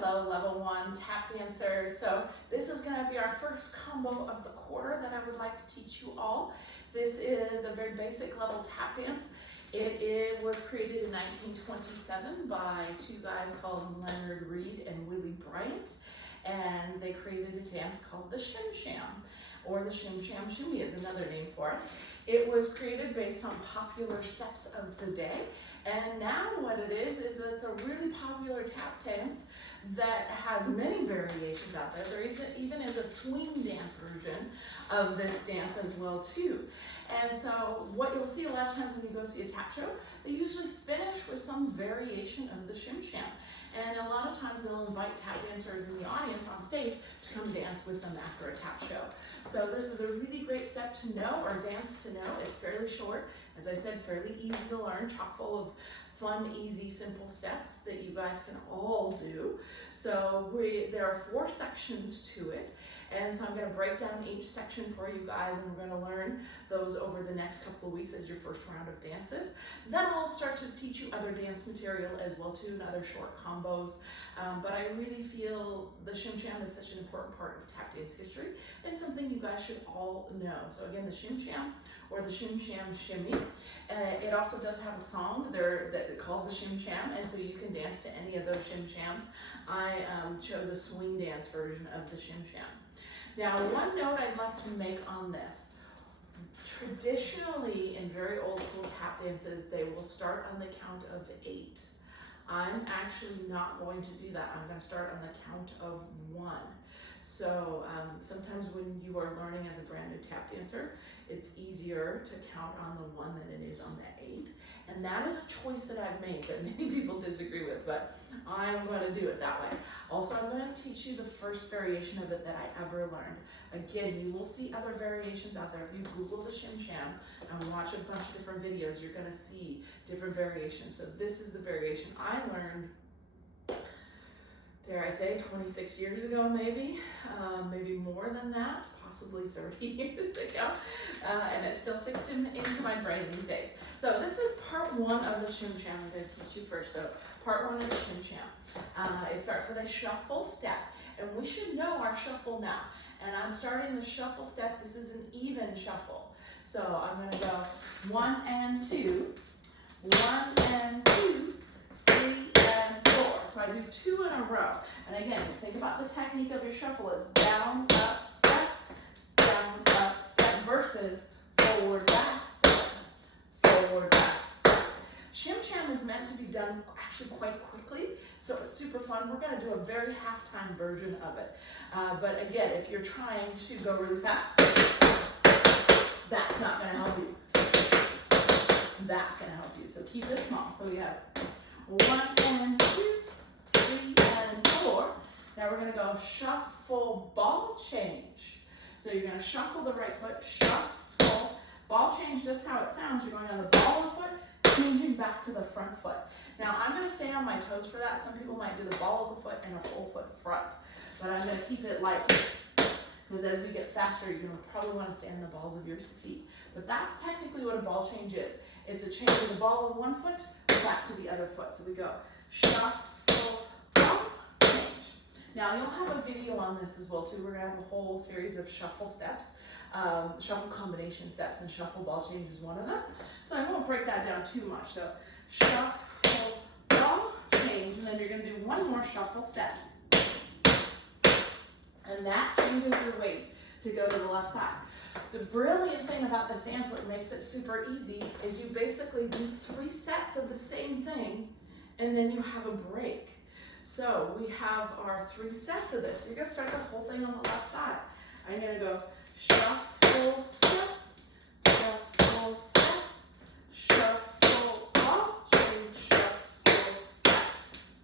Hello, level 1 tap dancers. So this is going to be our first combo of the quarter that I would like to teach you all. This is a very basic level tap dance. It was created in 1927 by two guys called Leonard Reed and Willie Bryant, and they created a dance called the Shim Sham, or the Shim Sham Shimmy is another name for it. It was created based on popular steps of the day, and now what it is it's a really popular tap dance that has many variations out there. There even is a swing dance version of this dance as well too. And so what you'll see a lot of times when you go see a tap show, they usually finish with some variation of the Shim Sham. And a lot of times they'll invite tap dancers in the audience on stage to come dance with them after a tap show. So this is a really great step to know, or dance to know. It's fairly short, as I said, fairly easy to learn, chock full of fun, easy, simple steps that you guys can all do. So there are 4 sections to it. And so I'm going to break down each section for you guys, and we're going to learn those over the next couple of weeks as your first round of dances. Then I'll start to teach you other dance material as well too, and other short combos. But I really feel the Shim Sham is such an important part of tap dance history and something you guys should all know. So again, the Shim Sham, or the Shim Sham Shimmy. It also does have a song called the Shim Sham, and so you can dance to any of those Shim Shams. I chose a swing dance version of the Shim Sham. Now, one note I'd like to make on this. Traditionally, in very old school tap dances, they will start on the count of 8. I'm actually not going to do that. I'm going to start on the count of 1. So sometimes when you are learning as a brand new tap dancer, it's easier to count on the 1 than it is on the 8. And that is a choice that I've made that many people disagree with, but I'm going to do it that way. Also, I'm going to teach you the first variation of it that I ever learned. Again, you will see other variations out there. If you Google the Shim Sham and watch a bunch of different videos, you're going to see different variations. So this is the variation I learned, dare I say, 26 years ago, maybe more than that, possibly 30 years ago, and it still sticks into my brain these days. So this is part 1 of the Shim Sham. I'm going to teach you first. So part 1 of the Shim Sham. It starts with a shuffle step, and we should know our shuffle now. And I'm starting the shuffle step. This is an even shuffle. So I'm going to go 1 and 2, 1 and 2, 3 and 4. So I do 2 in a row. And again, think about the technique of your shuffle is down, up, step, versus forward, back, step, forward, back, step. Shim Sham is meant to be done actually quite quickly, so it's super fun. We're going to do a very halftime version of it. But again, if you're trying to go really fast, that's not going to help you. That's going to help you. So keep it small. So we have 1 and 2, 3 and 4. Now we're going to go shuffle, ball change. So you're going to shuffle the right foot, shuffle, ball change, just how it sounds. You're going on the ball of the foot, changing back to the front foot. Now I'm going to stay on my toes for that. Some people might do the ball of the foot and a full foot front, but I'm going to keep it light because as we get faster, you're going to probably want to stay on the balls of your feet. But that's technically what a ball change is. It's a change of the ball of one foot back to the other foot. So we go shuffle, ball, change. Now you'll have a video on this as well too. We're going to have a whole series of shuffle steps, shuffle combination steps, and shuffle ball change is one of them. So I won't break that down too much. So shuffle, ball, change, and then you're going to do one more shuffle step. And that changes your weight to go to the left side. The brilliant thing about this dance, what makes it super easy, is you basically do 3 sets of the same thing, and then you have a break. So we have our 3 sets of this. You're going to start the whole thing on the left side. I'm going to go shuffle, step, shuffle, step, shuffle, ball, change, shuffle, step.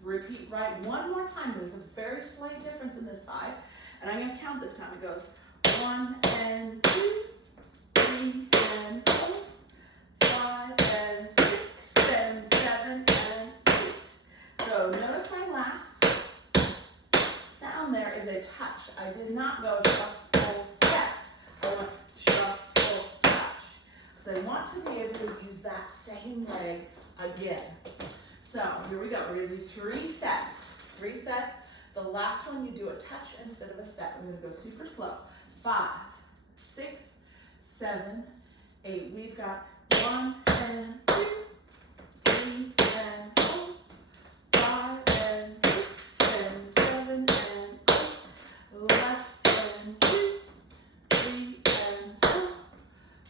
Repeat right one more time. There's a very slight difference in this side. And I'm going to count this time. It goes 1 and 2, 3 and 4, 5 and 6 and 7 and 8. So notice my last sound there is a touch. I did not go shuffle, step. I went shuffle, touch. Because I want to be able to use that same leg again. So here we go. We're going to do 3 sets. 3 sets, The last one, you do a touch instead of a step. I'm going to go super slow. 5, 6, 7, 8. We've got 1 and 2, 3 and 4, 5 and 6 and 7 and 8. Left and 2, 3 and 4,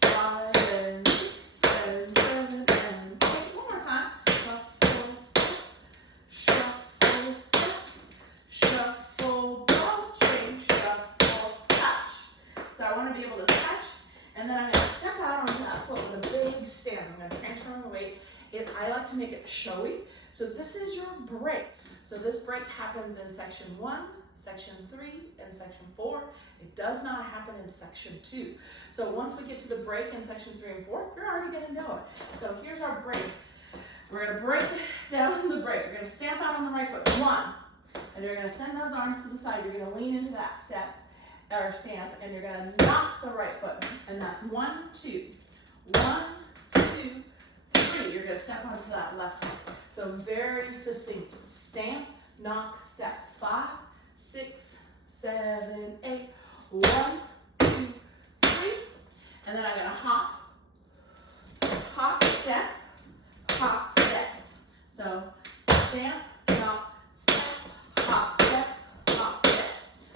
5 and 6 and 7 and 8. One more time. Shuffle, step, shuffle, step, shuffle, ball change, shuffle, touch. So I want to be able to touch, and then I'm going to step out onto that foot with a big stamp. I'm going to transfer the weight. I like to make it showy. So this is your break. So this break happens in section 1, section 3, and section 4. It does not happen in section 2. So once we get to the break in section 3 and 4, you're already going to know it. So here's our break. We're going to break down the break. We're going to stamp out on the right foot. 1. And you're going to send those arms to the side. You're going to lean into that step or stamp, and you're going to knock the right foot. And that's 1, 2. 1, 2, 3. You're going to step onto that left foot. So very succinct. Stamp, knock, step. 5, 6, 7, 8. 1, 2, 3. And then I'm going to hop, step, hop, step. So stamp, knock, step, hop, step, hop, step.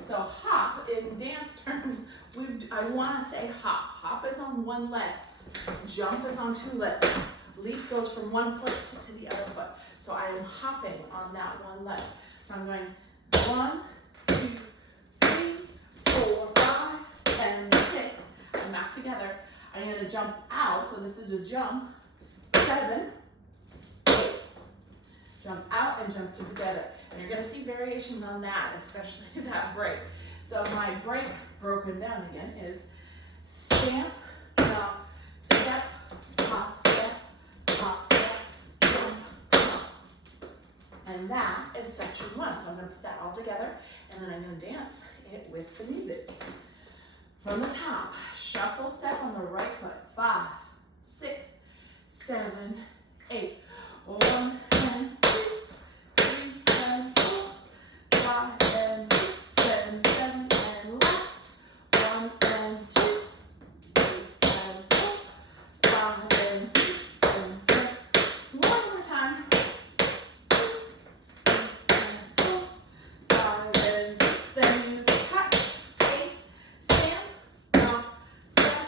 So hop, in dance terms, I want to say hop. Hop is on one leg. Jump is on 2 legs. Leap goes from one foot to the other foot. So I am hopping on that one leg. So I'm going 1, 2, 3, 4, 5, and 6. I'm back together. I'm going to jump out. So this is a jump. 7, 8. Jump out and jump together. And you're going to see variations on that, especially that break. So my break broken down again is stamp, knock, step, hop, step, hop, step, jump, hop. And that is section 1. So I'm going to put that all together, and then I'm going to dance it with the music. From the top, shuffle step on the right foot. 5, 6, 7, 8. 1 and 2, 3 and 4, 5 and 6 and 7 and left. 1 and 2, 3 and 4, 5 and 6 and 7. One more time. 2, 3 and 4, 5 and 6. Then use touch, 8, stamp, knock, step,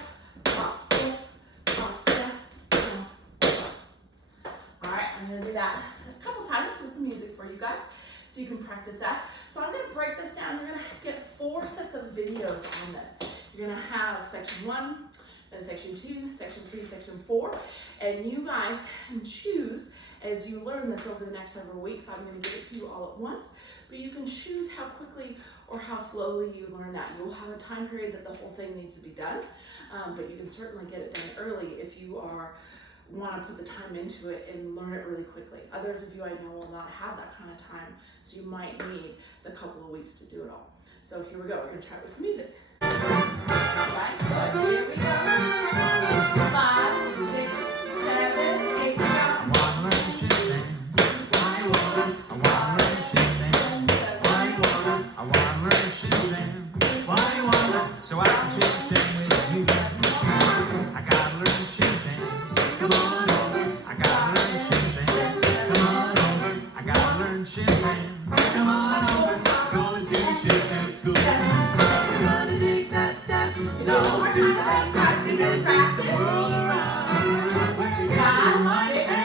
hop, step, hop, step, jump, jump. All right, I'm going to do that a couple times with the music for you guys so you can practice that. So I'm going to break this down. You're going to get 4 sets of videos on this. You're going to have section 1, then section 2, section 3, section 4, and you guys can choose as you learn this over the next several weeks. I'm going to give it to you all at once, but you can choose how quickly or how slowly you learn that. You'll have a time period that the whole thing needs to be done, but you can certainly get it done early if you want to put the time into it and learn it really quickly. Others of you I know will not have that kind of time, so you might need the couple of weeks to do it all. So here we go. We're going to try it with the music. Right foot. Here we go. 5, 6, 7, 8. Down. So I'll just sing with you. I gotta learn shooting. Come on over. I gotta learn shooting. Come on over. I gotta learn shooting. Come on over. Going to shooting school. We're gonna take that step. Go to the head, and take the world around. Where you got light.